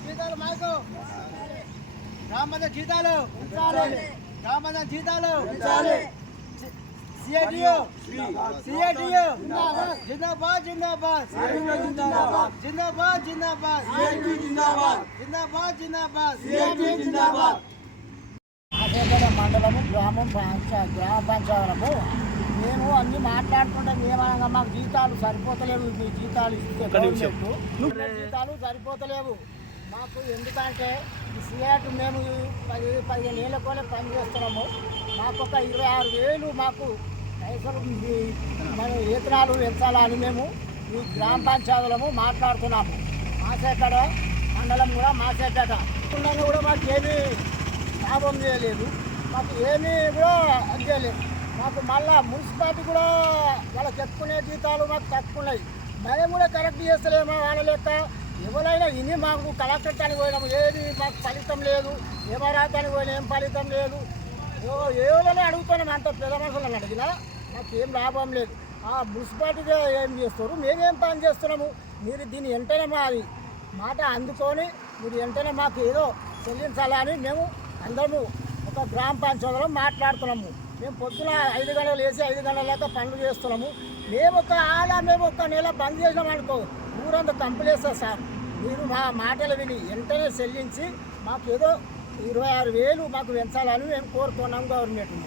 జీతాలు మాకు గ్రామ జీతాలు గ్రామ జీతాలు సిఐటియు సిఐటియు జిందాబాద్ జిందాబాద్ జిందాబాద్ జిందాబాద్ జిందాబాద్ జిందాబాద్ జిందాబాద్ ఆశేపేట మండలము గ్రామం గ్రామ పంచాయతము అన్ని మాట్లాడుకుంటే మేమనగా మాకు జీతాలు సరిపోతలేవు. మీ జీతాలు ఇస్తే జీతాలు సరిపోతలేవు. మాకు ఎందుకంటే ఈ మేము పది పదిహేను ఏళ్ళ కోలే పని చేస్తున్నాము. మాకు ఒక ఇరవై ఆరు వేలు మాకు పైసలు మన వేతనాలు పెంచాలని మేము ఈ గ్రామ పంచాయతీలము మాట్లాడుతున్నాము. మాసేపేట మండలం కూడా ఉండగా కూడా మాకు ఏమీ లాభం చేయలేదు. మాకు ఏమీ కూడా అందేలేదు మాకు మళ్ళా మున్సిపాలిటీ కూడా వాళ్ళకి చెప్పుకునే జీతాలు మాకు తక్కువ ఉన్నాయి మేము కూడా కరెక్ట్ చేస్తలేమో వాళ్ళ లెక్క? ఎవరైనా ఇని మాకు కలెక్టర్ తానికి పోయినాము. ఏది మాకు ఫలితం లేదు. ఏమరాతానికి పోయినా ఏం ఫలితం లేదు. ఎవరైనా అడుగుతున్నాం. అంత పెద్ద మనుషులను అడిగినా మాకు ఏం లాభం లేదు. ఆ మున్సిపాలిటీగా ఏం చేస్తారు? మేమేం పని చేస్తున్నాము? మీరు దీన్ని వెంటనే మాది మాట అందుకొని మీరు వెంటనే మాకు ఏదో చెల్లించాలని మేము అందరము ఒక గ్రామ పంచాయతీలో మాట్లాడుతున్నాము. మేము పొద్దున ఐదు గంటలు వేసి ఐదు గంటల దాకా పనులు చేస్తున్నాము. మేము ఒక ఆల మేము ఒక నెల బంద్ చేసినాం అనుకో ఊరంతా కంపెనీస్తారు సార్. మీరు మా మాటలు విని వెంటనే చెల్లించి మాకు ఏదో ఇరవై ఆరు వేలు మాకు పెంచాలని మేము కోరుకున్నాం గవర్నమెంట్ని.